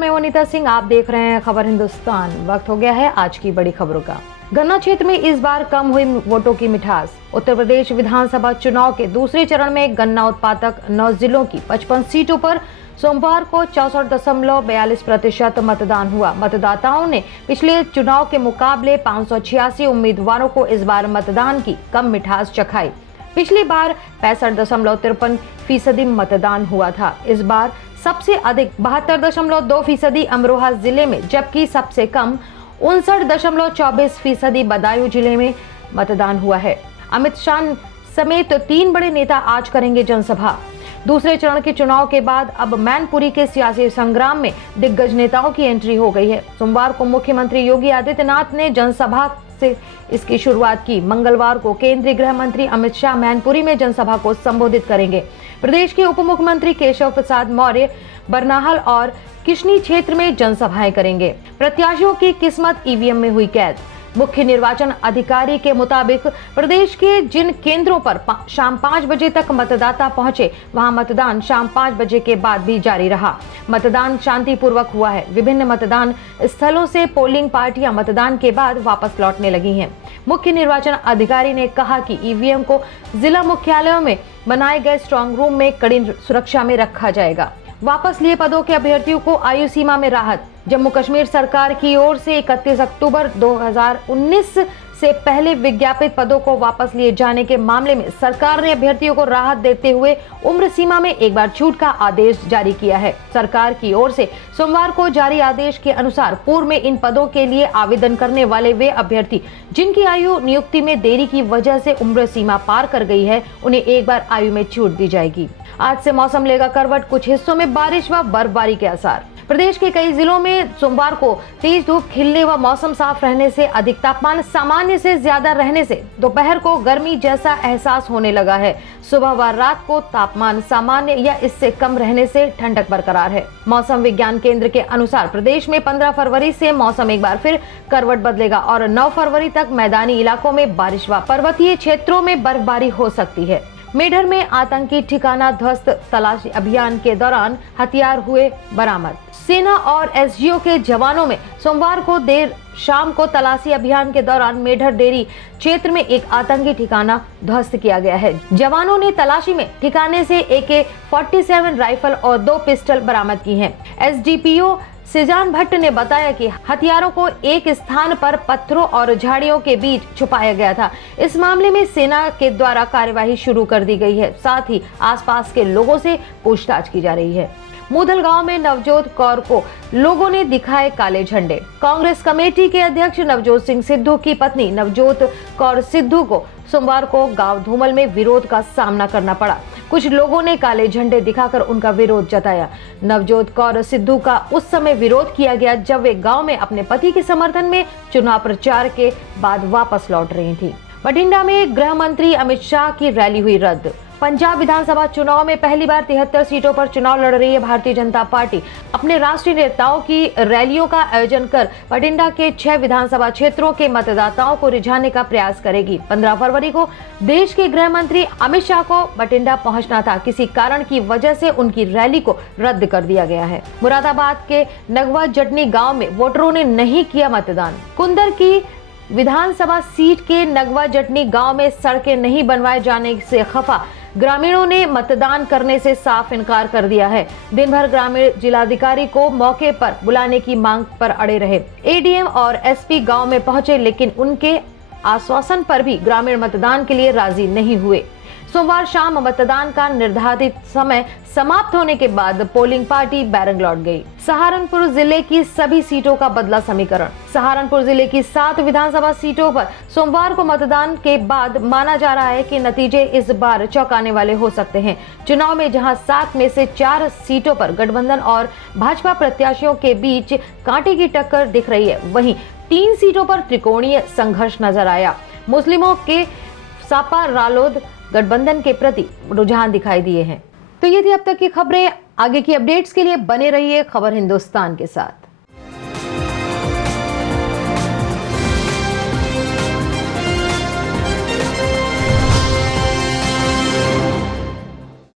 मैं वनिता सिंह, आप देख रहे हैं खबर हिंदुस्तान। वक्त हो गया है आज की बड़ी खबरों का। गन्ना क्षेत्र में इस बार कम हुई वोटों की मिठास। उत्तर प्रदेश विधानसभा चुनाव के दूसरे चरण में गन्ना उत्पादक 9 जिलों की 55 सीटों पर सोमवार को 64.42% मतदान हुआ। मतदाताओं ने पिछले चुनाव के मुकाबले 586 उम्मीदवारों को इस बार मतदान की कम मिठास चखाई। पिछली बार 65.53% मतदान हुआ था। इस बार सबसे अधिक 72.2% अमरोहा जिले में, जबकि सबसे कम 59.24% बदायूं जिले में मतदान हुआ है। अमित शाह समेत 3 बड़े नेता आज करेंगे जनसभा। दूसरे चरण के चुनाव के बाद अब मैनपुरी के सियासी संग्राम में दिग्गज नेताओं की एंट्री हो गई है। सोमवार को मुख्यमंत्री योगी आदित्यनाथ ने जनसभा से इसकी शुरुआत की। मंगलवार को केंद्रीय गृह मंत्री अमित शाह मैनपुरी में जनसभा को संबोधित करेंगे। प्रदेश के उप मुख्यमंत्री केशव प्रसाद मौर्य बरनाहल और किशनी क्षेत्र में जनसभाएं करेंगे। प्रत्याशियों की किस्मत ईवीएम में हुई कैद। मुख्य निर्वाचन अधिकारी के मुताबिक प्रदेश के जिन केंद्रों पर शाम 5 बजे तक मतदाता पहुंचे, वहां मतदान शाम 5 बजे के बाद भी जारी रहा। मतदान शांतिपूर्वक हुआ है। विभिन्न मतदान स्थलों से पोलिंग पार्टियां मतदान के बाद वापस लौटने लगी हैं। मुख्य निर्वाचन अधिकारी ने कहा कि ईवीएम को जिला मुख्यालयों में बनाए गए स्ट्रांग रूम में कड़ी सुरक्षा में रखा जाएगा। वापस लिए पदों के अभ्यर्थियों को आयु सीमा में राहत। जम्मू कश्मीर सरकार की ओर से 31 अक्टूबर 2019 से पहले विज्ञापित पदों को वापस लिए जाने के मामले में सरकार ने अभ्यर्थियों को राहत देते हुए उम्र सीमा में एक बार छूट का आदेश जारी किया है। सरकार की ओर से सोमवार को जारी आदेश के अनुसार पूर्व में इन पदों के लिए आवेदन करने वाले वे अभ्यर्थी जिनकी आयु नियुक्ति में देरी की वजह से उम्र सीमा पार कर गई है, उन्हें एक बार आयु में छूट दी जाएगी। आज से मौसम लेगा करवट। कुछ हिस्सों में बारिश व बर्फबारी के आसार। प्रदेश के कई जिलों में सोमवार को तेज धूप खिलने व मौसम साफ रहने से अधिक तापमान सामान्य से ज्यादा रहने से दोपहर को गर्मी जैसा एहसास होने लगा है। सुबह व रात को तापमान सामान्य या इससे कम रहने से ठंडक बरकरार है। मौसम विज्ञान केंद्र के अनुसार प्रदेश में 15 फरवरी से मौसम एक बार फिर करवट बदलेगा और 9 फरवरी तक मैदानी इलाकों में बारिश व पर्वतीय क्षेत्रों में बर्फबारी हो सकती है। मेढर में आतंकी ठिकाना ध्वस्त। तलाशी अभियान के दौरान हथियार हुए बरामद। सेना और एसजीओ के जवानों में सोमवार को देर शाम को तलाशी अभियान के दौरान मेढर डेरी क्षेत्र में एक आतंकी ठिकाना ध्वस्त किया गया है। जवानों ने तलाशी में ठिकाने से AK-47 राइफल और 2 पिस्टल बरामद की हैं। एसडीपीओ सिजान भट्ट ने बताया कि हथियारों को एक स्थान पर पत्थरों और झाड़ियों के बीच छुपाया गया था। इस मामले में सेना के द्वारा कार्यवाही शुरू कर दी गई है। साथ ही आसपास के लोगों से पूछताछ की जा रही है। मूधल गांव में नवजोत कौर को लोगों ने दिखाए काले झंडे। कांग्रेस कमेटी के अध्यक्ष नवजोत सिंह सिद्धू की पत्नी नवजोत कौर सिद्धू को सोमवार को गांव धूमल में विरोध का सामना करना पड़ा। कुछ लोगों ने काले झंडे दिखाकर उनका विरोध जताया। नवजोत कौर सिद्धू का उस समय विरोध किया गया जब वे गांव में अपने पति के समर्थन में चुनाव प्रचार के बाद वापस लौट रही थी। बठिंडा में गृह मंत्री अमित शाह की रैली हुई रद्द। पंजाब विधानसभा चुनाव में पहली बार 73 सीटों पर चुनाव लड़ रही है भारतीय जनता पार्टी अपने राष्ट्रीय नेताओं की रैलियों का आयोजन कर बठिंडा के 6 विधानसभा क्षेत्रों के मतदाताओं को रिझाने का प्रयास करेगी। 15 फरवरी को देश के गृह मंत्री अमित शाह को बठिंडा पहुंचना था। किसी कारण की वजह से उनकी रैली को रद्द कर दिया गया है। मुरादाबाद के नगवा जटनी गाँव में वोटरों ने नहीं किया मतदान। कुंदर की विधानसभा सीट के नगवा जटनी गांव में सड़कें नहीं बनवाए जाने से खफा ग्रामीणों ने मतदान करने से साफ इनकार कर दिया है। दिन भर ग्रामीण जिलाधिकारी को मौके पर बुलाने की मांग पर अड़े रहे। एडीएम और एसपी गांव में पहुंचे, लेकिन उनके आश्वासन पर भी ग्रामीण मतदान के लिए राजी नहीं हुए। सोमवार शाम मतदान का निर्धारित समय समाप्त होने के बाद पोलिंग पार्टी बैरंग लौट गई। सहारनपुर जिले की सभी सीटों का बदला समीकरण। सहारनपुर जिले की 7 विधानसभा सीटों पर सोमवार को मतदान के बाद माना जा रहा है कि नतीजे इस बार चौंकाने वाले हो सकते हैं। चुनाव में जहां 7 में से 4 सीटों पर गठबंधन और भाजपा प्रत्याशियों के बीच कांटे की टक्कर दिख रही है, वहीं 3 सीटों पर त्रिकोणीय संघर्ष नजर आया। मुस्लिमों के सापा रालोद गठबंधन के प्रति रुझान दिखाई दिए हैं। तो ये थी अब तक की खबरें। आगे की अपडेट्स के लिए बने रहिए खबर हिंदुस्तान के साथ।